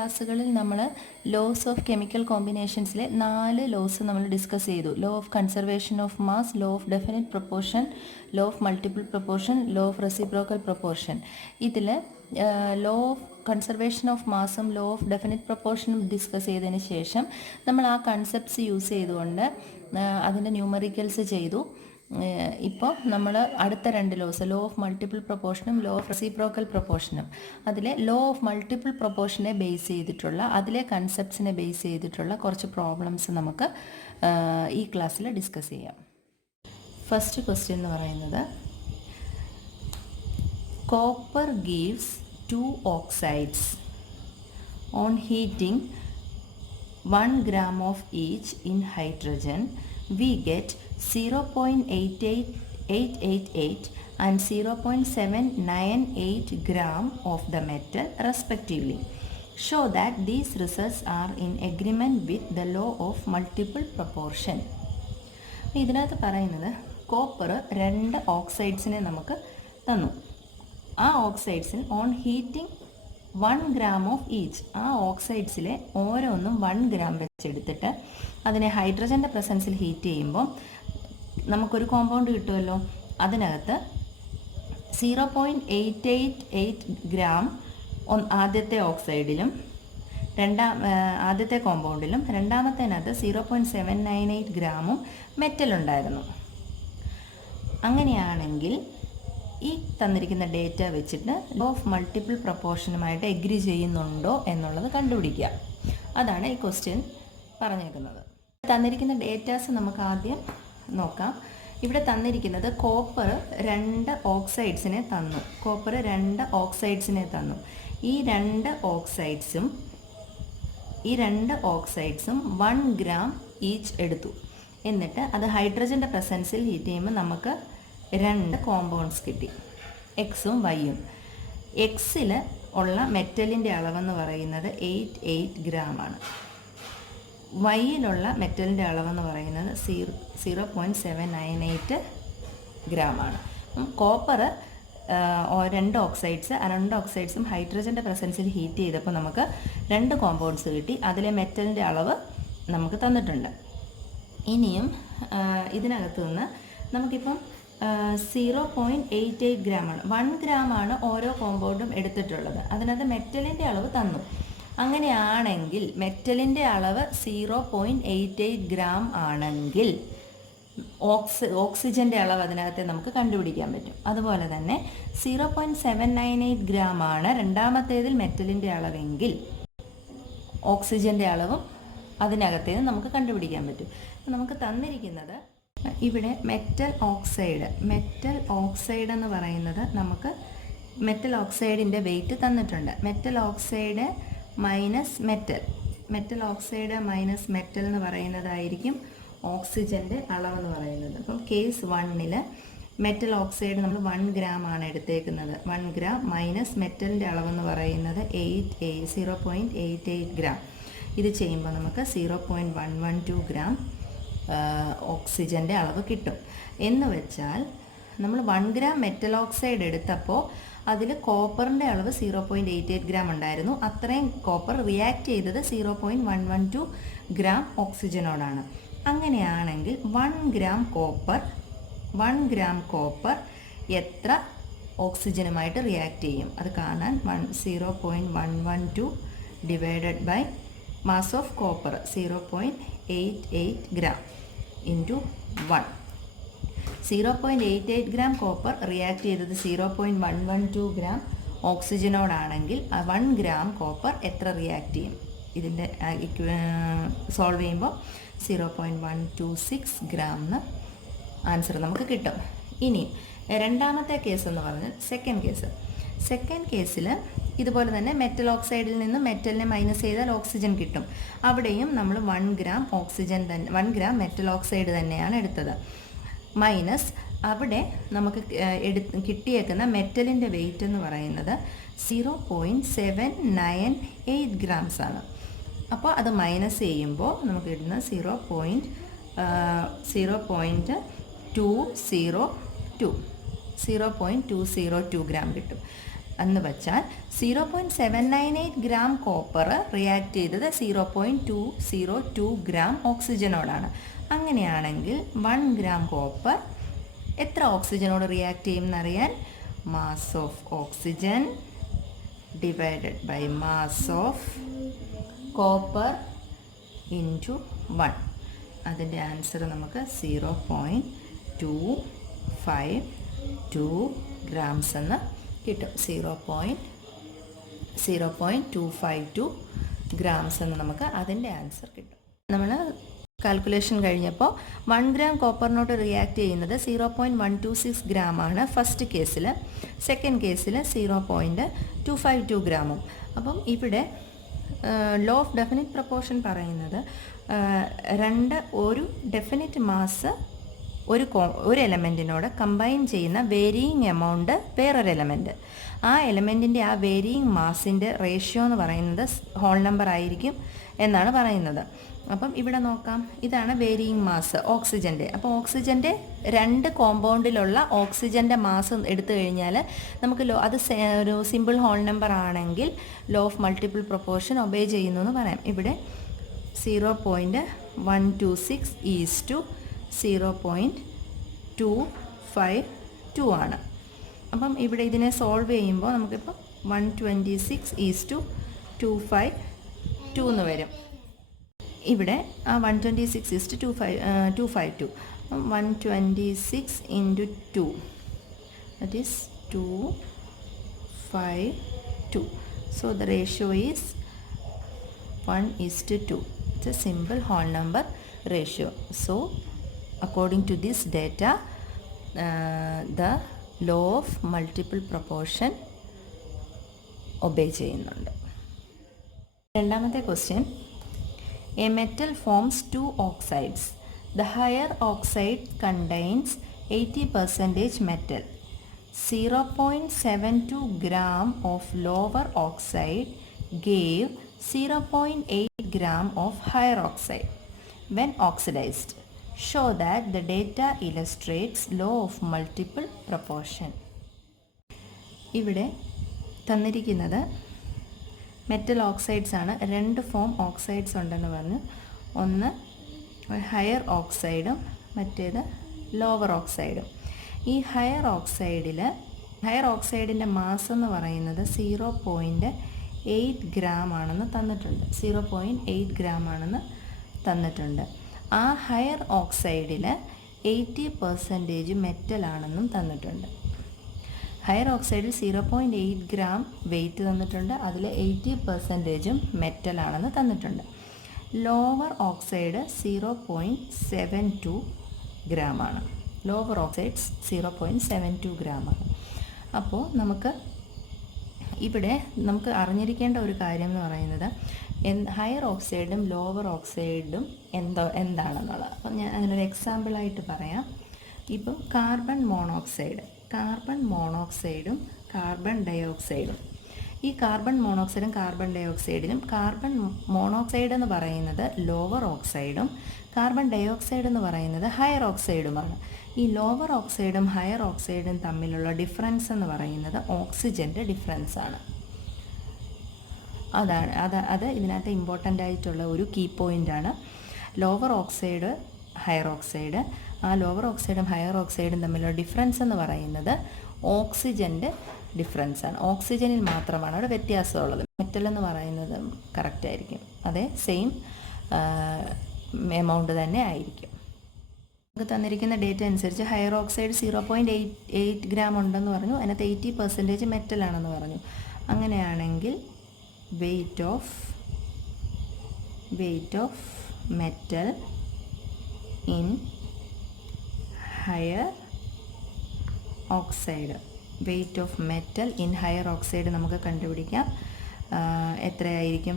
ക്ലാസ്സുകളിൽ നമ്മൾ laws of chemical കോമ്പിനേഷൻസിലെ 4 ലോസ് നമ്മൾ ഡിസ്കസ് ചെയ്തു. Law of conservation of mass, law of definite proportion, law of multiple proportion, law of reciprocal proportion. ഇതിൽ law of conservation of മാസും law of definite പ്രൊപ്പോർഷനും discuss ചെയ്തതിന് ശേഷം നമ്മൾ ആ കൺസെപ്റ്റ്സ് യൂസ് ചെയ്തുകൊണ്ട് അതിൻ്റെ ന്യൂമറിക്കൽസ് ചെയ്തു. ഇപ്പോൾ നമ്മൾ അടുത്ത 2 ലോസ്, ലോ ഓഫ് മൾട്ടിപ്പിൾ പ്രൊപ്പോർഷനും ലോ ഓഫ് റെസിപ്രോക്കൽ പ്രൊപ്പോർഷനും, അതിലെ ലോ ഓഫ് മൾട്ടിപ്പിൾ പ്രൊപ്പോർഷനെ ബേസ് ചെയ്തിട്ടുള്ള, അതിലെ കൺസെപ്റ്റ്സിനെ ബേസ് ചെയ്തിട്ടുള്ള കുറച്ച് പ്രോബ്ലംസ് നമുക്ക് ഈ ക്ലാസ്സിൽ ഡിസ്കസ് ചെയ്യാം. ഫസ്റ്റ് ക്വസ്റ്റ്യൻ എന്ന് പറയുന്നത്, copper gives 2 oxides. On heating 1 gram of each in hydrogen, we get 0.888 and 0.798 gram of the metal respectively. Show that these results are in agreement with the law of multiple proportion. ഇതിനകത്ത് പറയുന്നത് copper 2 ഓക്സൈഡ്സിനെ നമുക്ക് തന്നു. ആ ഓക്സൈഡ്സിൽ on heating 1 gram of each, ആ ഓക്സൈഡ്സിലെ ഓരോന്നും 1 gram വെച്ചെടുത്തിട്ട് അതിനെ ഹൈഡ്രജൻ്റെ പ്രസൻസിൽ ഹീറ്റ് ചെയ്യുമ്പോൾ നമുക്കൊരു കോമ്പൗണ്ട് കിട്ടുമല്ലോ. അതിനകത്ത് 0.888 gram ആദ്യത്തെ ഓക്സൈഡിലും ആദ്യത്തെ കോമ്പൗണ്ടിലും, രണ്ടാമത്തേനകത്ത് 0.798 ഗ്രാമും മെറ്റലുണ്ടായിരുന്നു. അങ്ങനെയാണെങ്കിൽ ഈ തന്നിരിക്കുന്ന ഡേറ്റ വെച്ചിട്ട് ലോ ഓഫ് മൾട്ടിപ്പിൾ പ്രൊപ്പോർഷനുമായിട്ട് എഗ്രി ചെയ്യുന്നുണ്ടോ എന്നുള്ളത് കണ്ടുപിടിക്കുക. അതാണ് ഈ ക്വസ്റ്റ്യൻ പറഞ്ഞേക്കുന്നത്. തന്നിരിക്കുന്ന ഡേറ്റാസ് നമുക്ക് ആദ്യം നോക്കാം. ഇവിടെ തന്നിരിക്കുന്നത് കോപ്പർ 2 ഓക്സൈഡ്സിനെ തന്നു. കോപ്പർ 2 ഓക്സൈഡ്സിനെ തന്നു. ഈ 2 ഓക്സൈഡ്സും 1 gram ഈച്ച് എടുത്തു. എന്നിട്ട് അത് ഹൈഡ്രജൻ്റെ പ്രസൻസിൽ ഹീറ്റ് ചെയ്യുമ്പോൾ നമുക്ക് 2 കോമ്പൗണ്ട്സ് കിട്ടി, എക്സും വൈയും. എക്സിൽ ഉള്ള മെറ്റലിൻ്റെ അളവെന്ന് പറയുന്നത് 88 gram ആണ്. വൈയിലുള്ള മെറ്റലിൻ്റെ അളവെന്ന് പറയുന്നത് 0.798 gram ആണ്. കോപ്പർ 2 ഓക്സൈഡ്സും ഹൈഡ്രജൻ്റെ പ്രസൻസിൽ ഹീറ്റ് ചെയ്തപ്പോൾ നമുക്ക് 2 കോമ്പൗണ്ട്സ് കിട്ടി. അതിലെ മെറ്റലിൻ്റെ അളവ് നമുക്ക് തന്നിട്ടുണ്ട്. ഇനിയും ഇതിനകത്ത് നിന്ന് നമുക്കിപ്പം 0.88 gram ആണ്, 1 gram ആണ് ഓരോ കോമ്പൗണ്ടും എടുത്തിട്ടുള്ളത്. അതിനകത്ത് മെറ്റലിൻ്റെ അളവ് തന്നു. അങ്ങനെയാണെങ്കിൽ മെറ്റലിൻ്റെ അളവ് 0.88 gram ആണെങ്കിൽ ഓക്സിജൻ്റെ അളവ് അതിനകത്ത് നമുക്ക് കണ്ടുപിടിക്കാൻ പറ്റും. അതുപോലെ തന്നെ 0.798 gram ആണ് രണ്ടാമത്തേതിൽ മെറ്റലിൻ്റെ അളവെങ്കിൽ ഓക്സിജൻ്റെ അളവും അതിനകത്തേത് നമുക്ക് കണ്ടുപിടിക്കാൻ പറ്റും. നമുക്ക് തന്നിരിക്കുന്നത് ഇവിടെ മെറ്റൽ ഓക്സൈഡ് എന്ന് പറയുന്നത്, നമുക്ക് മെറ്റൽ ഓക്സൈഡിൻ്റെ വെയിറ്റ് തന്നിട്ടുണ്ട്. മെറ്റൽ ഓക്സൈഡ് മൈനസ് മെറ്റൽ എന്ന് പറയുന്നതായിരിക്കും ഓക്സിജൻ്റെ അളവെന്ന് പറയുന്നത്. അപ്പം കേസ് 1 മെറ്റൽ ഓക്സൈഡ് നമ്മൾ 1 gram ആണ് എടുത്തേക്കുന്നത്. 1 gram മൈനസ് മെറ്റലിൻ്റെ അളവെന്ന് പറയുന്നത് 0.88 gram. ഇത് ചെയ്യുമ്പോൾ നമുക്ക് 0.112 gram ഓക്സിജൻ്റെ അളവ് കിട്ടും. എന്ന് വെച്ചാൽ നമ്മൾ 1 gram മെറ്റൽ ഓക്സൈഡ് എടുത്തപ്പോൾ അതിൽ കോപ്പറിൻ്റെ അളവ് 0.88 gram ഉണ്ടായിരുന്നു. അത്രയും കോപ്പർ റിയാക്ട് ചെയ്തത് 0.112 gram ഓക്സിജനോടാണ്. അങ്ങനെയാണെങ്കിൽ 1 gram കോപ്പർ എത്ര ഓക്സിജനുമായിട്ട് റിയാക്ട് ചെയ്യും? അത് കാണാൻ 0.112 divided by mass of copper 0.88 gram into 1. 0.88 gram copper react ചെയ്തത് 0.112 gram ഓക്സിജനോടാണെങ്കിൽ 1 gram കോപ്പർ എത്ര റിയാക്ട് ചെയ്യും? ഇതിൻ്റെ സോൾവ് ചെയ്യുമ്പോൾ 0.126 gram എന്ന് ആൻസർ നമുക്ക് കിട്ടും. ഇനി രണ്ടാമത്തെ കേസ് എന്ന് പറഞ്ഞാൽ സെക്കൻഡ് കേസിൽ ഇതുപോലെ തന്നെ മെറ്റൽ ഓക്സൈഡിൽ നിന്ന് മെറ്റലിനെ മൈനസ് ചെയ്താൽ ഓക്സിജൻ കിട്ടും. അവിടെയും നമ്മൾ 1 gram മെറ്റൽ ഓക്സൈഡ് തന്നെയാണ് എടുത്തത്. മൈനസ് അവിടെ നമുക്ക് കിട്ടിയേക്കുന്ന മെറ്റലിൻ്റെ വെയിറ്റ് എന്ന് പറയുന്നത് 0.798 grams ആണ്. അപ്പോൾ അത് മൈനസ് ചെയ്യുമ്പോൾ നമുക്ക് കിട്ടുന്ന 0.202 gram കിട്ടും. എന്ന് വെച്ചാൽ 0.798 ഗ്രാം കോപ്പർ റിയാക്ട് ചെയ്തത് 0.202 ഗ്രാം ഓക്സിജനോടാണ്. അങ്ങനെയാണെങ്കിൽ 1 ഗ്രാം കോപ്പർ എത്ര ഓക്സിജനോട് റിയാക്ട് ചെയ്യും എന്നറിയാൻ mass of oxygen divided by mass of copper into 1. അതിൻ്റെ ആൻസർ നമുക്ക് 0.252 ഗ്രാംസ് എന്ന് കിട്ടും. 0.252 ഗ്രാംസ് എന്ന് നമുക്ക് അതിൻ്റെ ആൻസർ കിട്ടും. നമ്മൾ കാൽക്കുലേഷൻ കഴിഞ്ഞപ്പോൾ 1 ഗ്രാം കോപ്പറിനോട്ട് റിയാക്ട് ചെയ്യുന്നത് 0.126 ഗ്രാമാണ് ഫസ്റ്റ് കേസിൽ. സെക്കൻഡ് കേസിൽ 0.252 ഗ്രാമും. അപ്പം ഇവിടെ ലോ ഓഫ് ഡെഫിനിറ്റ് പ്രപ്പോർഷൻ പറയുന്നത് ഒരു ഡെഫിനിറ്റ് മാസ് ഒരു എലമെൻറ്റിനോട് കമ്പൈൻ ചെയ്യുന്ന വേരിയിങ് എമൗണ്ട് വേറൊരു എലമെൻറ്റ്, ആ എലമെൻറ്റിൻ്റെ ആ വേരിയിങ് മാസിൻ്റെ റേഷ്യോ എന്ന് പറയുന്നത് ഹോൾ നമ്പർ ആയിരിക്കും എന്നാണ് പറയുന്നത്. അപ്പം ഇവിടെ നോക്കാം, ഇതാണ് വേരിയിങ് മാസ് ഓക്സിജൻ്റെ. അപ്പോൾ ഓക്സിജൻ്റെ 2 കോമ്പൗണ്ടിലുള്ള ഓക്സിജൻ്റെ മാസ് എടുത്തു കഴിഞ്ഞാൽ നമുക്ക് അത് ഒരു സിമ്പിൾ ഹോൾ നമ്പർ ആണെങ്കിൽ law of multiple proportion obey ചെയ്യുന്നു എന്ന് പറയാം. ഇവിടെ 0.126 ഈസ് ടു 0.252 ആണ്. അപ്പം ഇവിടെ ഇതിനെ സോൾവ് ചെയ്യുമ്പോൾ നമുക്കിപ്പോൾ 126 ഈസ് ടു 252 എന്ന് വരും. ഇവിടെ ആ 126 is to 252. 126 into 2 that is 252. So the ratio is 1:2. It's a simple whole number ratio. So according to this data, the law of multiple proportion obey ചെയ്യുന്നുണ്ട്. രണ്ടാമത്തെ question, a metal forms 2 oxides. The higher oxide contains 80% metal. 0.72 gram of lower oxide gave 0.8 gram of higher oxide when oxidized. Show that the data illustrates law of multiple proportion. ഇവിടെ തന്നിരിക്കുന്നത് metal oxides ആണ്. 2 form oxides ഉണ്ടെന്ന് പറഞ്ഞു. ഒന്ന് higher ഓക്സൈഡും മറ്റേത് lower ഓക്സൈഡും. ഈ higher ഓക്സൈഡിൻ്റെ mass എന്ന് പറയുന്നത് 0.8 ഗ്രാം ആണെന്ന് തന്നിട്ടുണ്ട്. 0.8 ഗ്രാം ആണെന്ന് തന്നിട്ടുണ്ട്. ആ ഹയർ ഓക്സൈഡിൽ 80% മെറ്റലാണെന്നും തന്നിട്ടുണ്ട്. ഹയർ ഓക്സൈഡിൽ 0.8 ഗ്രാം വെയിറ്റ് തന്നിട്ടുണ്ട്, അതിൽ 80% മെറ്റലാണെന്ന് തന്നിട്ടുണ്ട്. ലോവർ ഓക്സൈഡ് 0.72 ഗ്രാമാണ്. ലോവർ ഓക്സൈഡ്സ് 0.72 ഗ്രാമാണ്. അപ്പോൾ നമുക്ക് അറിഞ്ഞിരിക്കേണ്ട ഒരു കാര്യം എന്ന് പറയുന്നത് ഹയർ ഓക്സൈഡും ലോവർ ഓക്സൈഡും എന്താണെന്നുള്ളത്. അപ്പം ഞാൻ അതിനൊരു എക്സാമ്പിളായിട്ട് പറയാം. ഇപ്പം കാർബൺ മോണോക്സൈഡും കാർബൺ ഡയോക്സൈഡും. ഈ കാർബൺ മോണോക്സൈഡും കാർബൺ ഡയോക്സൈഡിലും കാർബൺ മോണോക്സൈഡ് എന്ന് പറയുന്നത് ലോവർ ഓക്സൈഡും കാർബൺ ഡയോക്സൈഡ് എന്ന് പറയുന്നത് ഹയർ ഓക്സൈഡുമാണ്. ഈ ലോവർ ഓക്സൈഡും ഹയർ ഓക്സൈഡും തമ്മിലുള്ള ഡിഫറൻസ് എന്ന് പറയുന്നത് ഓക്സിജൻ്റെ ഡിഫറൻസ് ആണ്. അത് ഇതിനകത്ത് ഇമ്പോർട്ടൻ്റ് ആയിട്ടുള്ള ഒരു കീ പോയിൻ്റാണ്. ലോവർ ഓക്സൈഡ് ഹയർ ഓക്സൈഡ്, ആ ലോവർ ഓക്സൈഡും ഹയർ ഓക്സൈഡും തമ്മിലുള്ള ഡിഫറൻസ് എന്ന് പറയുന്നത് ഓക്സിജൻ്റെ ഡിഫറൻസ് ആണ്. ഓക്സിജനിൽ മാത്രമാണ് അവിടെ വ്യത്യാസമുള്ളത്. മെറ്റൽ എന്ന് പറയുന്നത് കറക്റ്റ് ആയിരിക്കും, അതേ സെയിം എമൗണ്ട് തന്നെ ആയിരിക്കും. നമുക്ക് തന്നിരിക്കുന്ന ഡേറ്റ അനുസരിച്ച് ഹയർ ഓക്സൈഡ് 0.8 ഗ്രാം ഉണ്ടെന്ന് പറഞ്ഞു, അതിനകത്ത് 80% മെറ്റലാണെന്ന് പറഞ്ഞു. അങ്ങനെയാണെങ്കിൽ weight of metal in higher oxide, weight of metal in higher oxide നമുക്ക് കണ്ടുപിടിക്കാം. എത്രയായിരിക്കും?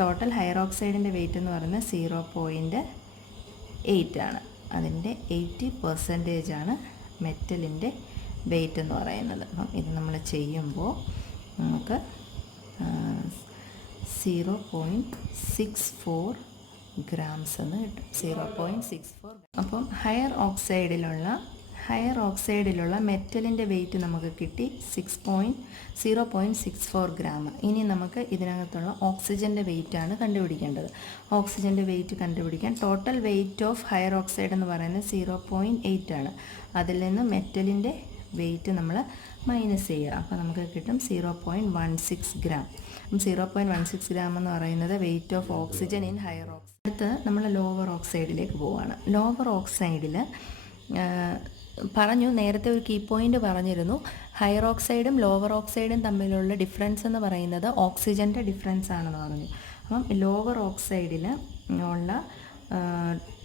ടോട്ടൽ ഹയർ ഓക്സൈഡിൻ്റെ വെയിറ്റ് എന്ന് പറയുന്നത് 0.8 ആണ്. അതിൻ്റെ 80% ആണ് മെറ്റലിൻ്റെ വെയിറ്റ് എന്ന് പറയുന്നത്. അപ്പം ഇത് നമ്മൾ ചെയ്യുമ്പോൾ നമുക്ക് 0.64 ഗ്രാംസ് എന്ന് കിട്ടും. 0.64. അപ്പം ഹയർ ഹയർ ഓക്സൈഡിലുള്ള മെറ്റലിൻ്റെ വെയിറ്റ് നമുക്ക് കിട്ടി 0.64 ഗ്രാം. ഇനി നമുക്ക് ഇതിനകത്തുള്ള ഓക്സിജൻ്റെ വെയിറ്റാണ് കണ്ടുപിടിക്കേണ്ടത്. ഓക്സിജൻ്റെ വെയിറ്റ് കണ്ടുപിടിക്കാൻ total weight of higher oxide എന്ന് പറയുന്നത് 0.8 ആണ്. അതിൽ നിന്ന് മെറ്റലിൻ്റെ വെയിറ്റ് നമ്മൾ മൈനസ് ചെയ്യുക. അപ്പോൾ നമുക്ക് കിട്ടും 0.16 ഗ്രാം. 0.16 ഗ്രാം എന്ന് പറയുന്നത് weight of oxygen in higher oxide. അടുത്ത് നമ്മൾ ലോവർ ഓക്സൈഡിലേക്ക് പോവുകയാണ്. ലോവർ ഓക്സൈഡിൽ പറഞ്ഞു, നേരത്തെ ഒരു കീ പോയിൻ്റ് പറഞ്ഞിരുന്നു, ഹയർ ഓക്സൈഡും ലോവർ ഓക്സൈഡും തമ്മിലുള്ള ഡിഫറൻസ് എന്ന് പറയുന്നത് ഓക്സിജൻ്റെ ഡിഫറൻസ് ആണെന്ന് പറഞ്ഞു. അപ്പം ലോവർ ഓക്സൈഡിൽ ഉള്ള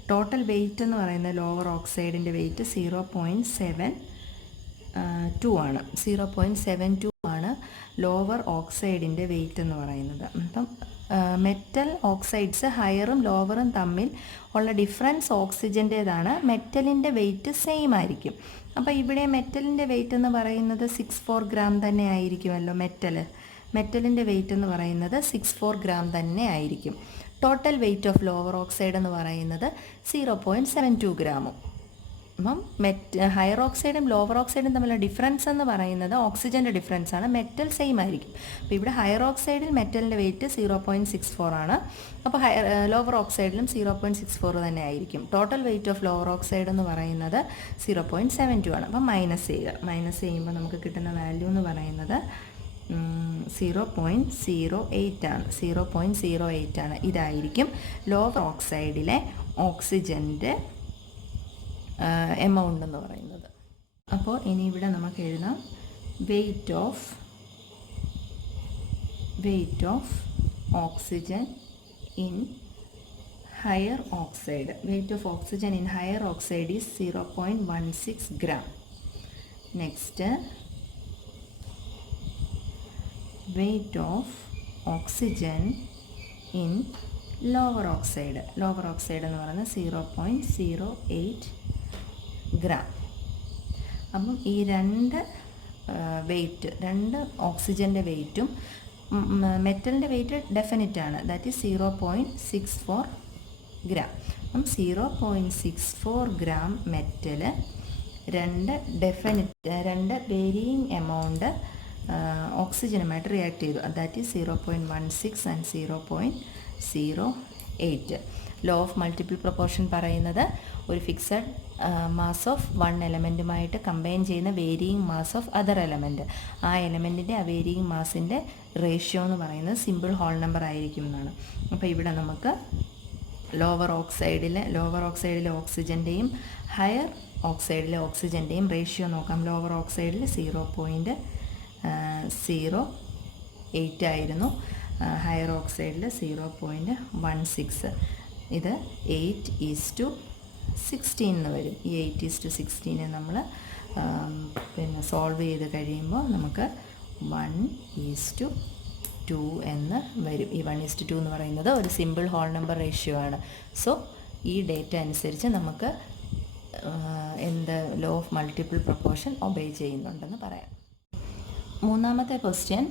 ടോട്ടൽ വെയിറ്റ് എന്ന് പറയുന്നത് ലോവർ ഓക്സൈഡിൻ്റെ വെയിറ്റ് 0.72 ആണ്. 0.72 ആണ് ലോവർ ഓക്സൈഡിൻ്റെ വെയിറ്റ് എന്ന് പറയുന്നത്. അപ്പം മെറ്റൽ ഓക്സൈഡ്സ് ഹയറും ലോവറും തമ്മിൽ ഉള്ള ഡിഫറൻസ് ഓക്സിജൻ്റേതാണ്. മെറ്റലിൻ്റെ വെയിറ്റ് സെയിം ആയിരിക്കും. അപ്പോൾ ഇവിടെ മെറ്റലിൻ്റെ വെയിറ്റ് എന്ന് പറയുന്നത് 64 ഗ്രാം തന്നെ ആയിരിക്കുമല്ലോ. മെറ്റലിൻ്റെ വെയിറ്റ് എന്ന് പറയുന്നത് 64 ഗ്രാം തന്നെ ആയിരിക്കും. Total weight of lower oxide എന്ന് പറയുന്നത് 0.72 ഗ്രാമും. അപ്പം ഹയർ ഓക്സൈഡും ലോവർ ഓക്സൈഡും തമ്മിലുള്ള ഡിഫറൻസ് എന്ന് പറയുന്നത് ഓക്സിജൻ്റെ ഡിഫറൻസ് ആണ്. മെറ്റൽ സെയിം ആയിരിക്കും. അപ്പോൾ ഇവിടെ ഹയർ ഓക്സൈഡിൽ മെറ്റലിൻ്റെ വെയിറ്റ് 0.64 ആണ്. അപ്പോൾ ലോവർ ഓക്സൈഡിലും 0.64 തന്നെ ആയിരിക്കും. Total weight of lower oxide എന്ന് പറയുന്നത് 0.72 ആണ്. അപ്പം മൈനസ് ചെയ്യുക. മൈനസ് ചെയ്യുമ്പോൾ നമുക്ക് കിട്ടുന്ന വാല്യൂ എന്ന് പറയുന്നത് 0.08 ആണ്. 0.08 ആണ്. ഇതായിരിക്കും ലോവർ ഓക്സൈഡിലെ ഓക്സിജൻ്റെ എമൗണ്ട് എന്ന് പറയുന്നത്. അപ്പോൾ ഇനി ഇവിടെ നമുക്ക് എഴുതാം weight of oxygen in higher oxide. Weight of oxygen in higher oxide is 0.16 gram. Next weight of oxygen in lower oxide. Lower oxide എന്ന് പറയുന്നത് 0.08 ഗ്രാം. അപ്പം ഈ രണ്ട് ഓക്സിജൻ്റെ വെയിറ്റും മെറ്റലിൻ്റെ വെയിറ്റ് ഡെഫിനിറ്റ് ആണ്. That is 0.64 gram. അപ്പം 0.64 ഗ്രാം മെറ്റല് രണ്ട് വേരിയിങ് എമൗണ്ട് ഓക്സിജനുമായിട്ട് റിയാക്ട് ചെയ്തു. That is 0.16 and 0.08. Law of multiple proportion പറയുന്നത് ഒരു fixed mass of one എലമെൻറ്റുമായിട്ട് combine ചെയ്യുന്ന varying mass of other element. ആ എലമെൻറ്റിൻ്റെ ആ വേരിയിങ് മാസിൻ്റെ റേഷ്യോ എന്ന് പറയുന്നത് സിമ്പിൾ ഹോൾ നമ്പർ ആയിരിക്കും എന്നാണ്. അപ്പോൾ ഇവിടെ നമുക്ക് ലോവർ ഓക്സൈഡിലെ ഓക്സിജൻ്റെയും ഹയർ ഓക്സൈഡിലെ ഓക്സിജൻ്റെയും റേഷ്യോ നോക്കാം. ലോവർ ഓക്സൈഡിൽ 0.08 ആയിരുന്നു. ഹയർ ഓക്സൈഡിൽ 0.16. ഇത് 8:16 എന്ന് വരും. ഈ 8:16 നമ്മൾ സോൾവ് ചെയ്ത് കഴിയുമ്പോൾ നമുക്ക് 1:2 എന്ന് വരും. ഈ 1:2 എന്ന് പറയുന്നത് ഒരു സിമ്പിൾ ഹോൾ നമ്പർ റേഷ്യോ ആണ്. സോ ഈ ഡേറ്റ അനുസരിച്ച് നമുക്ക് law of multiple proportion obey ചെയ്യുന്നുണ്ടെന്ന് പറയാം. മൂന്നാമത്തെ question,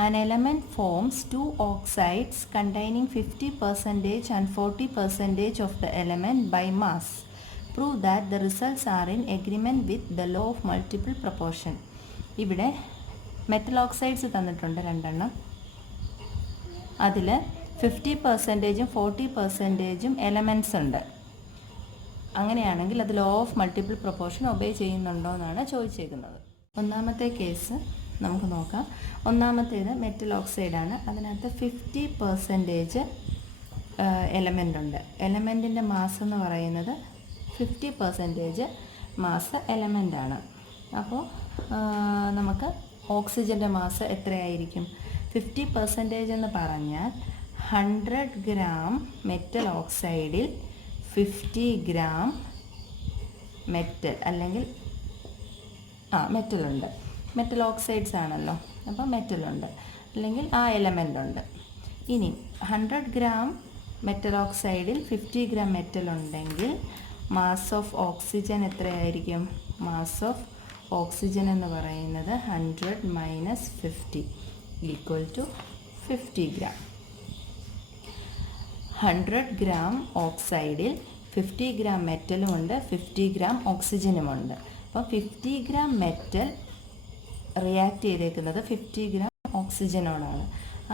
an element forms two oxides containing 50% and 40% of the element by mass. Prove that the results are in agreement with the law of multiple proportion. ഇവിടെ metal oxides തന്നിട്ടുണ്ട് 2 എണ്ണം. അതിൽ 50%ഉം 40%ഉം elements ഉണ്ട്. അങ്ങനെയാണെങ്കിൽ അത് law of multiple proportion obey ചെയ്യുന്നുണ്ടോ എന്നാണ് ചോദിച്ചേക്കുന്നത്. ഒന്നാമത്തെ കേസ് നമുക്ക് നോക്കാം. ഒന്നാമത്തേത് മെറ്റൽ ഓക്സൈഡാണ്. അതിനകത്ത് 50% എലമെൻ്റ് ഉണ്ട്. എലമെൻറ്റിൻ്റെ മാസ് എന്ന് പറയുന്നത് 50% മാസ് എലമെൻ്റാണ്. അപ്പോൾ നമുക്ക് ഓക്സിജൻ്റെ മാസ് എത്രയായിരിക്കും? 50% എന്ന് പറഞ്ഞാൽ 100 ഗ്രാം മെറ്റൽ ഓക്സൈഡിൽ 50 ഗ്രാം മെറ്റൽ അല്ലെങ്കിൽ മെറ്റലുണ്ട്. മെറ്റൽ ഓക്സൈഡ്സ് ആണല്ലോ, അപ്പോൾ മെറ്റലുണ്ട് അല്ലെങ്കിൽ ആ എലമെൻ്റ് ഉണ്ട്. ഇനി 100 ഗ്രാം മെറ്റൽ ഓക്സൈഡിൽ 50 ഗ്രാം മെറ്റൽ ഉണ്ടെങ്കിൽ മാസ് ഓഫ് ഓക്സിജൻ എത്രയായിരിക്കും? മാസ് ഓഫ് ഓക്സിജൻ എന്ന് പറയുന്നത് 100 minus 50 equal to 50 gram. 100 gram ഓക്സൈഡിൽ 50 ഗ്രാം മെറ്റലും ഉണ്ട്, 50 ഗ്രാം ഓക്സിജനുമുണ്ട്. അപ്പോൾ 50 ഗ്രാം മെറ്റൽ റിയാക്ട് ചെയ്തേക്കുന്നത് 50 ഗ്രാം ഓക്സിജനോടാണ്.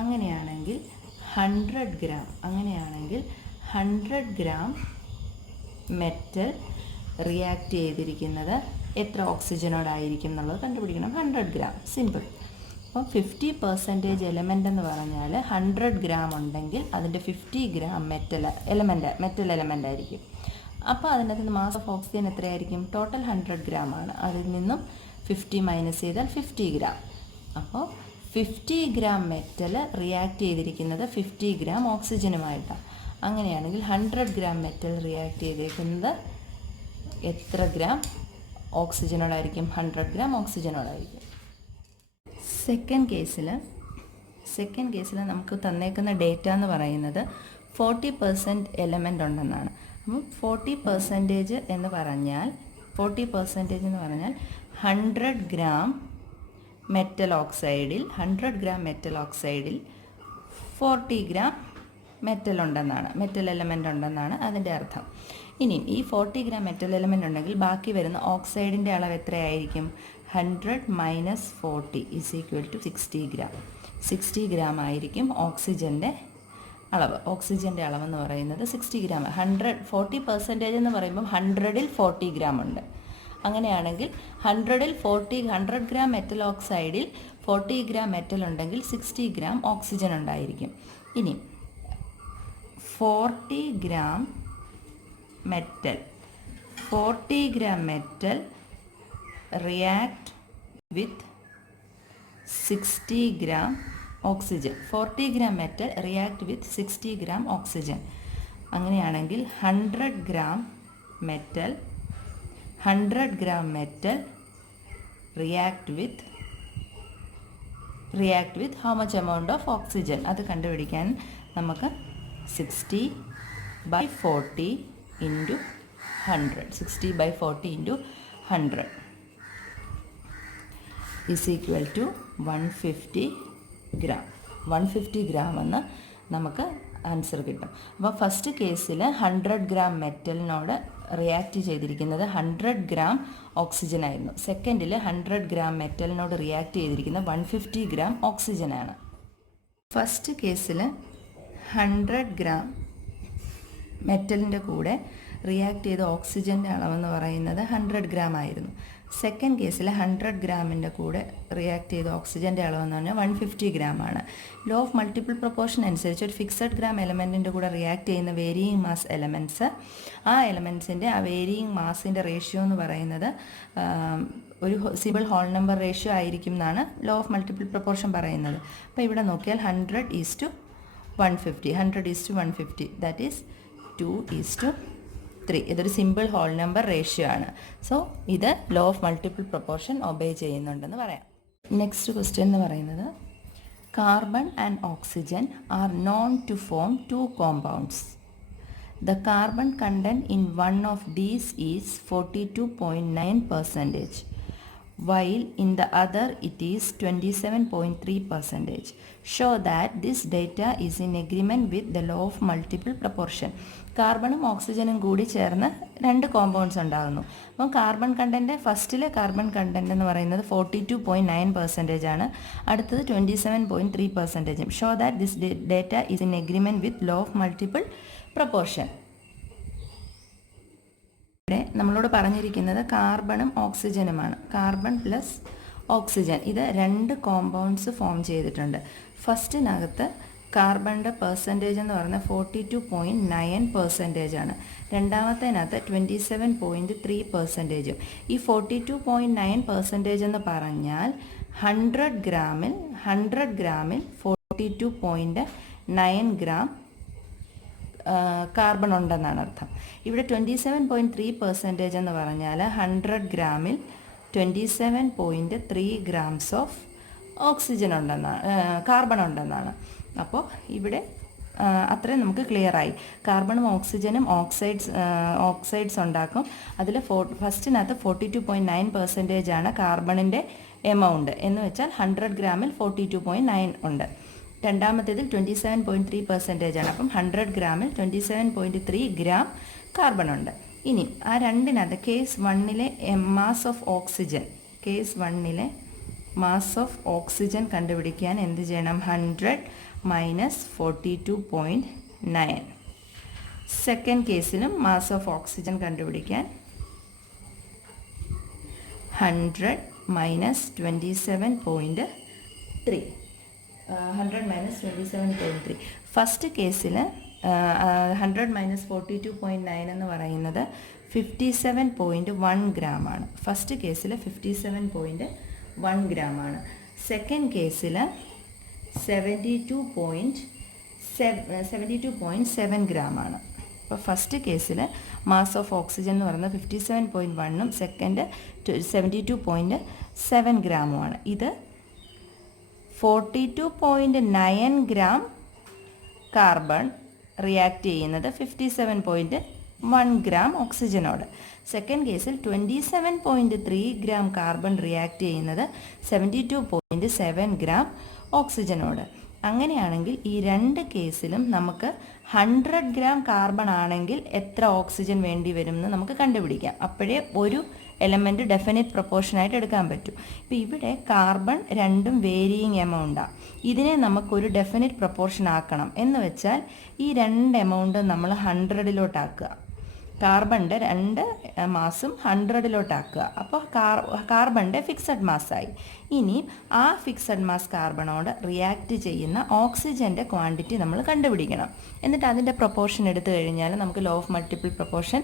അങ്ങനെയാണെങ്കിൽ 100 ഗ്രാം മെറ്റൽ റിയാക്ട് ചെയ്തിരിക്കുന്നത് എത്ര ഓക്സിജനോടായിരിക്കും എന്നുള്ളത് കണ്ടുപിടിക്കണം. 100 ഗ്രാം, സിമ്പിൾ. അപ്പോൾ 50% എലമെൻ്റ് എന്ന് പറഞ്ഞാൽ 100 ഗ്രാം ഉണ്ടെങ്കിൽ അതിൻ്റെ 50 ഗ്രാം മെറ്റൽ എലമെൻ്റ് ആയിരിക്കും. അപ്പോൾ അതിനകത്ത് നിന്ന് മാസ് ഓഫ് ഓക്സിജൻ എത്രയായിരിക്കും? ടോട്ടൽ 100 ഗ്രാം ആണ്. അതിൽ നിന്നും 50 മൈനസ് ചെയ്താൽ 50 ഗ്രാം. അപ്പോൾ 50 ഗ്രാം മെറ്റൽ റിയാക്ട് ചെയ്തിരിക്കുന്നത് 50 ഗ്രാം ഓക്സിജനുമായിട്ടാണ്. അങ്ങനെയാണെങ്കിൽ 100 ഗ്രാം മെറ്റൽ റിയാക്ട് ചെയ്തിരിക്കുന്നത് എത്ര ഗ്രാം ഓക്സിജനോടായിരിക്കും? 100 ഗ്രാം ഓക്സിജനോടായിരിക്കും. സെക്കൻഡ് കേസിൽ നമുക്ക് തന്നേക്കുന്ന ഡേറ്റ എന്ന് പറയുന്നത് 40% എലമെൻ്റ് ഉണ്ടെന്നാണ്. അപ്പം 40% എന്ന് പറഞ്ഞാൽ 100 ഗ്രാം മെറ്റൽ ഓക്സൈഡിൽ 40 ഗ്രാം മെറ്റൽ എലമെൻ്റ് ഉണ്ടെന്നാണ് അതിൻ്റെ അർത്ഥം. ഇനിയും ഈ 40 ഗ്രാം മെറ്റൽ എലമെൻ്റ് ഉണ്ടെങ്കിൽ ബാക്കി വരുന്ന ഓക്സൈഡിൻ്റെ അളവ് എത്രയായിരിക്കും? 100 minus 40 is equal to 60 gram. 60 gram ആയിരിക്കും ഓക്സിജൻ്റെ അളവെന്ന് പറയുന്നത് 60 ഗ്രാം. 40% എന്ന് പറയുമ്പം 100ൽ 40 ഗ്രാം ഉണ്ട്. അങ്ങനെയാണെങ്കിൽ 100 ഗ്രാം മെറ്റൽ ഓക്സൈഡിൽ 40 ഗ്രാം മെറ്റൽ ഉണ്ടെങ്കിൽ 60 ഗ്രാം ഓക്സിജൻ ഉണ്ടായിരിക്കും. ഇനി 40 gram metal react with 60 gram oxygen. 40 gram metal react with 60 gram oxygen. അങ്ങനെയാണെങ്കിൽ 100 gram metal react with how much amount of oxygen? അത് കണ്ടുപിടിക്കാൻ നമുക്ക് 60/40 into 100 60/40 into 100 is equal to 150 gram. 150 gram എന്ന് നമുക്ക് answer കിട്ടും. അപ്പോൾ ഫസ്റ്റ് കേസിൽ 100 ഗ്രാം മെറ്റലിനോട് റിയാക്ട് ചെയ്തിരിക്കുന്നത് 100 ഗ്രാം ഓക്സിജൻ ആയിരുന്നു. സെക്കൻഡിൽ 100 ഗ്രാം മെറ്റലിനോട് റിയാക്ട് ചെയ്തിരിക്കുന്നത് 150 ഗ്രാം ഓക്സിജനാണ്. ഫസ്റ്റ് കേസിൽ 100 ഗ്രാം മെറ്റലിൻ്റെ കൂടെ റിയാക്ട് ചെയ്ത ഓക്സിജൻ്റെ അളവെന്ന് പറയുന്നത് 100 ഗ്രാം ആയിരുന്നു. സെക്കൻഡ് കേസിൽ 100 ഗ്രാമിൻ്റെ കൂടെ റിയാക്ട് ചെയ്ത ഓക്സിജൻ്റെ അളവെന്ന് പറഞ്ഞാൽ 150 ഗ്രാം ആണ്. ലോ ഓഫ് മൾട്ടിപ്പിൾ പ്രൊപ്പോർഷൻ അനുസരിച്ച് ഒരു ഫിക്സഡ് ഗ്രാം എലമെൻറ്റിൻ്റെ കൂടെ റിയാക്ട് ചെയ്യുന്ന വേരിയിങ് മാസ് എലമെൻറ്റ്സ്, ആ വേരിയിങ് മാസിൻ്റെ റേഷ്യോ എന്ന് പറയുന്നത് ഒരു സിമ്പിൾ ഹോൾ നമ്പർ റേഷ്യോ ആയിരിക്കും എന്നാണ് ലോ ഓഫ് മൾട്ടിപ്പിൾ പ്രൊപ്പോർഷൻ പറയുന്നത്. അപ്പോൾ ഇവിടെ നോക്കിയാൽ 100:150 ദാറ്റ് ഈസ് 2:3. ഇതൊരു സിമ്പിൾ ഹോൾ നമ്പർ റേഷ്യോ ആണ്. സോ ഇത് law of multiple proportion obey ചെയ്യുന്നുണ്ടെന്ന് പറയാം. നെക്സ്റ്റ് ക്വസ്റ്റ്യൻ എന്ന് പറയുന്നത് carbon and oxygen are known to form 2 compounds. The carbon content in one of these is 42.9%, while in the other it is 27.3%. Show that this data is in agreement with the law of multiple proportion. കാർബണും ഓക്സിജനും കൂടി ചേർന്ന് 2 compounds ഉണ്ടാകുന്നു. അപ്പം ഫസ്റ്റിലെ carbon content എന്ന് പറയുന്നത് 42.9% ആണ്. അടുത്തത് 27.3%. Show that this data is in agreement with law of multiple proportion. ഇവിടെ നമ്മളോട് പറഞ്ഞിരിക്കുന്നത് കാർബണും ഓക്സിജനുമാണ്. കാർബൺ പ്ലസ് ഓക്സിജൻ ഇത് 2 കോമ്പൗണ്ട്സ് ഫോം ചെയ്തിട്ടുണ്ട്. ഫസ്റ്റിനകത്ത് കാർബണിൻ്റെ പെർസെൻറ്റേജ് എന്ന് പറയുന്നത് 42.9% ആണ്. രണ്ടാമത്തേനകത്ത് 27.3%. ഈ 42.9% എന്ന് പറഞ്ഞാൽ 100 ഗ്രാമിൽ 42.9 ഗ്രാം കാർബൺ ഉണ്ടെന്നാണ് അർത്ഥം. ഇവിടെ 27.3% എന്ന് പറഞ്ഞാൽ 100 ഗ്രാമിൽ 27.3 ഗ്രാംസ് ഓഫ് ഓക്സിജൻ കാർബൺ ഉണ്ടെന്നാണ്. അപ്പോൾ ഇവിടെ അത്രയും നമുക്ക് ക്ലിയറായി. കാർബണും ഓക്സിജനും ഓക്സൈഡ്സ് ഉണ്ടാക്കും. അതിൽ ഫസ്റ്റിനകത്ത് 42.9% ആണ് കാർബണിൻ്റെ എമൗണ്ട് എന്ന് വെച്ചാൽ 100 ഗ്രാമിൽ 42.9 ഉണ്ട്. രണ്ടാമത്തേതിൽ 27.3% ആണ്. അപ്പം 100 ഗ്രാമിൽ 27.3 ഗ്രാം കാർബൺ ഉണ്ട്. ഇനി ആ രണ്ടിനകത്ത് കേസ് 1-ലെ മാസ് ഓഫ് ഓക്സിജൻ, കേസ് 1-ലെ മാസ് ഓഫ് ഓക്സിജൻ കണ്ടുപിടിക്കാൻ എന്ത് ചെയ്യണം? 100 മൈനസ് 42.9. സെക്കൻഡ് കേസിലും മാസ് ഓഫ് ഓക്സിജൻ കണ്ടുപിടിക്കാൻ 100 മൈനസ് 27.3. 100 മൈനസ് 27.3. ഫസ്റ്റ് കേസിൽ 100 മൈനസ് 42.9 എന്ന് പറയുന്നത് 57.1 ഗ്രാമാണ്. ഫസ്റ്റ് കേസിൽ 57.1 ഗ്രാമാണ്. സെക്കൻഡ് കേസിൽ 72.7 ഗ്രാമാണ്. അപ്പോൾ ഫസ്റ്റ് കേസിൽ മാസ് ഓഫ് ഓക്സിജൻ എന്ന് പറയുന്നത് 57.1ഉം സെക്കൻഡ് 72.7 ഗ്രാമുമാണ്. ഇത് 42.9 ഗ്രാം കാർബൺ റിയാക്ട് ചെയ്യുന്നത് 57.1 ഗ്രാം ഓക്സിജനോട്. സെക്കൻഡ് കേസിൽ 27.3 ഗ്രാം കാർബൺ റിയാക്ട് ചെയ്യുന്നത് 72.7 ഗ്രാം ഓക്സിജനോട്. അങ്ങനെയാണെങ്കിൽ ഈ രണ്ട് കേസിലും നമുക്ക് 100 ഗ്രാം കാർബൺ ആണെങ്കിൽ എത്ര ഓക്സിജൻ വേണ്ടി വരും എന്ന് നമുക്ക് കണ്ടുപിടിക്കാം. അപ്പോഴേ ഒരു എലമെൻറ്റ് ഡെഫിനിറ്റ് പ്രൊപ്പോർഷനായിട്ട് എടുക്കാൻ പറ്റും. ഇപ്പോൾ ഇവിടെ കാർബൺ രണ്ടും വേരിയിങ് എമൗണ്ടാണ്. ഇതിനെ നമുക്കൊരു ഡെഫിനിറ്റ് പ്രൊപ്പോർഷൻ ആക്കണം എന്ന് വെച്ചാൽ ഈ രണ്ട് എമൗണ്ട് നമ്മൾ 100-ലോട്ടാക്കുക. കാർബണിൻ്റെ രണ്ട് മാസും 100-ലോട്ടാക്കുക. അപ്പോൾ കാർബണിൻ്റെ ഫിക്സഡ് മാസ്സായി. ഇനി ആ ഫിക്സഡ് മാസ് കാർബണോട് റിയാക്ട് ചെയ്യുന്ന ഓക്സിജൻ്റെ ക്വാണ്ടിറ്റി നമ്മൾ കണ്ടുപിടിക്കണം. എന്നിട്ട് അതിൻ്റെ പ്രൊപ്പോർഷൻ എടുത്തു കഴിഞ്ഞാൽ നമുക്ക് law of multiple proportion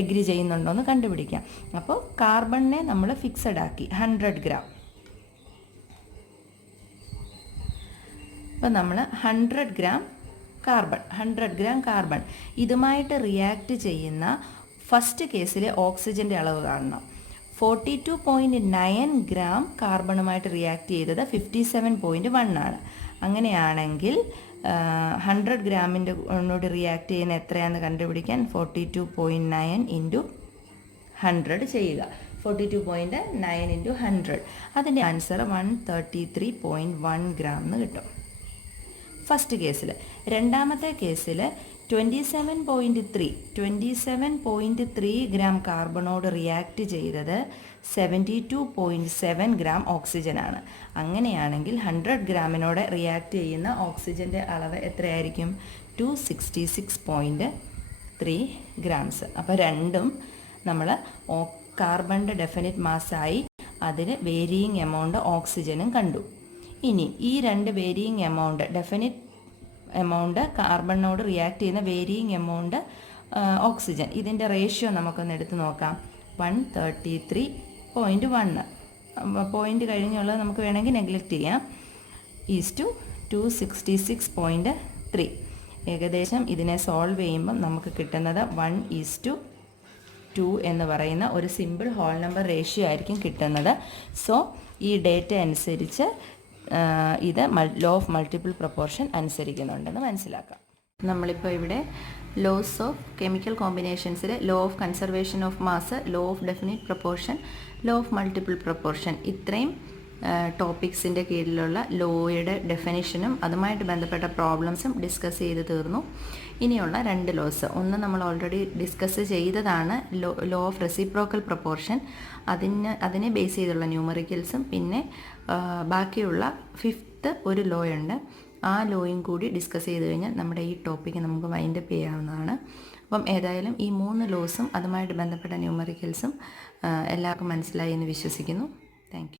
agree ചെയ്യുന്നുണ്ടോ എന്ന് കണ്ടുപിടിക്കാം. അപ്പോൾ കാർബണിനെ നമ്മൾ ഫിക്സഡ് ആക്കി 100 ഗ്രാം. അപ്പോൾ നമ്മൾ 100 ഗ്രാം കാർബൺ ഇതുമായിട്ട് റിയാക്ട് ചെയ്യുന്ന ഫസ്റ്റ് കേസിലെ ഓക്സിജൻ്റെ അളവ് കാണണം. 42.9 ഗ്രാം കാർബണുമായിട്ട് റിയാക്ട് ചെയ്തത് 57.1 ആണ്. അങ്ങനെയാണെങ്കിൽ 100 ഗ്രാമിൻ്റെ കൊണ്ട് റിയാക്ട് ചെയ്യുന്ന എത്രയാണെന്ന് കണ്ടുപിടിക്കാൻ 42.9 ഇൻറ്റു 100 ചെയ്യുക. 42.9 ഇൻറ്റു 100. അതിൻ്റെ ആൻസർ 133.1 ഗ്രാം എന്ന് കിട്ടും ഫസ്റ്റ് കേസിൽ. രണ്ടാമത്തെ കേസിൽ 27.3 ഗ്രാം കാർബണോട് റിയാക്ട് ചെയ്തത് 72.7 ഗ്രാം ഓക്സിജനാണ്. അങ്ങനെയാണെങ്കിൽ 100 ഗ്രാമിനോട് റിയാക്ട് ചെയ്യുന്ന ഓക്സിജൻ്റെ അളവ് എത്രയായിരിക്കും? 266.3 ഗ്രാംസ്. അപ്പോൾ രണ്ടും നമ്മൾ കാർബണിൻ്റെ ഡെഫിനിറ്റ് മാസ്സായി. അതിന് വേരിയിങ് എമൗണ്ട് ഓക്സിജനും കണ്ടു. ഇനി ഈ രണ്ട് വേരിയിങ് എമൗണ്ട്, ഡെഫിനിറ്റ് എമൗണ്ട് കാർബണിനോട് റിയാക്ട് ചെയ്യുന്ന വേരിയിങ് എമൗണ്ട് ഓക്സിജൻ, ഇതിൻ്റെ റേഷ്യോ നമുക്കൊന്ന് എടുത്ത് നോക്കാം. 133.1 പോയിൻ്റ് കഴിഞ്ഞുള്ളത് നമുക്ക് വേണമെങ്കിൽ നെഗ്ലക്റ്റ് ചെയ്യാം. Is to 266.3. ഏകദേശം ഇതിനെ സോൾവ് ചെയ്യുമ്പം നമുക്ക് കിട്ടുന്നത് 1:2 എന്ന് പറയുന്ന ഒരു സിമ്പിൾ ഹോൾ നമ്പർ റേഷ്യോ ആയിരിക്കും കിട്ടുന്നത്. സോ ഈ ഡേറ്റ അനുസരിച്ച് ഇത് ലോ ഓഫ് മൾട്ടിപ്പിൾ പ്രൊപ്പോർഷൻ അനുസരിക്കുന്നുണ്ടെന്ന് മനസ്സിലാക്കാം. നമ്മളിപ്പോൾ ഇവിടെ ലോസ് ഓഫ് കെമിക്കൽ കോമ്പിനേഷൻസിൽ law of conservation of mass, law of definite proportion, law of multiple proportion, ഇത്രയും ടോപ്പിക്സിൻ്റെ കീഴിലുള്ള ലോയുടെ ഡെഫിനിഷനും അതുമായിട്ട് ബന്ധപ്പെട്ട പ്രോബ്ലംസും ഡിസ്കസ് ചെയ്ത് തീർന്നു. ഇനിയുള്ള രണ്ട് ലോസ്, ഒന്ന് നമ്മൾ ഓൾറെഡി ഡിസ്കസ് ചെയ്തതാണ്, ലോ ഓഫ് റെസിപ്രോക്കൽ പ്രൊപ്പോർഷൻ, അതിനെ ബേസ് ചെയ്തുള്ള ന്യൂമറിക്കൽസും, പിന്നെ ബാക്കിയുള്ള 5th ഒരു ലോ ഉണ്ട്. ആ ലോയും കൂടി ഡിസ്കസ് ചെയ്ത് കഴിഞ്ഞാൽ നമ്മുടെ ഈ ടോപ്പിക്ക് നമുക്ക് വൈൻഡപ്പ് ചെയ്യാവുന്നതാണ്. അപ്പം ഏതായാലും ഈ 3 ലോസും അതുമായിട്ട് ബന്ധപ്പെട്ട ന്യൂമറിക്കൽസും എല്ലാവർക്കും മനസ്സിലായി എന്ന് വിശ്വസിക്കുന്നു. Thank you.